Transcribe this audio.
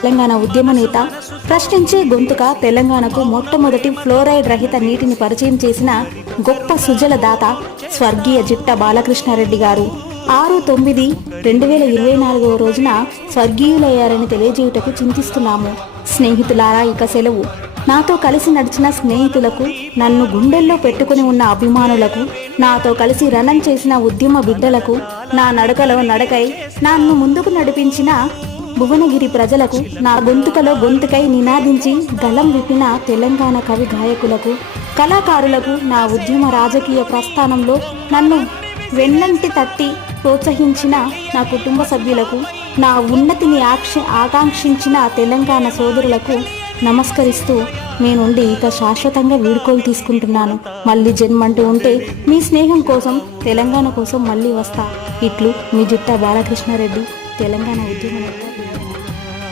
తెలంగాణ ఉద్యమ నేత, ప్రశ్నించే గొంతుక, తెలంగాణకు మొట్టమొదటి ఫ్లోరైడ్ రహిత నీటిని పరిచయం చేసిన గొప్ప సుజల దాత స్వర్గీయ జిట్ట బాలకృష్ణారెడ్డి గారు 6/9/2024 రోజున స్వర్గీయులయ్యారని తెలియజేయుటకు చింతిస్తున్నాము. స్నేహితులారా, ఇక సెలవు. నాతో కలిసి నడిచిన స్నేహితులకు, నన్ను గుండెల్లో పెట్టుకుని ఉన్న అభిమానులకు, నాతో కలిసి రణం చేసిన ఉద్యమ బిడ్డలకు, నా నడకలో నడకై నన్ను ముందుకు నడిపించిన భువనగిరి ప్రజలకు, నా గొంతుకలో గొంతుకై నినాదించి గలం విప్పిన తెలంగాణ కవి గాయకులకు, కళాకారులకు, నా ఉద్యమ రాజకీయ ప్రస్థానంలో నన్ను వెన్నంటి తట్టి ప్రోత్సహించిన నా కుటుంబ సభ్యులకు, నా ఉన్నతిని ఆకాంక్షించిన తెలంగాణ సోదరులకు నమస్కరిస్తూ మీ నుండి ఇక శాశ్వతంగా వీడుకోలు తీసుకుంటున్నాను. మళ్ళీ జన్మంటూ ఉంటే మీ స్నేహం కోసం, తెలంగాణ కోసం మళ్ళీ వస్తా. ఇట్లు మీ జిట్ట బాలకృష్ణారెడ్డి, తెలంగాణ ఉద్యమ నేత.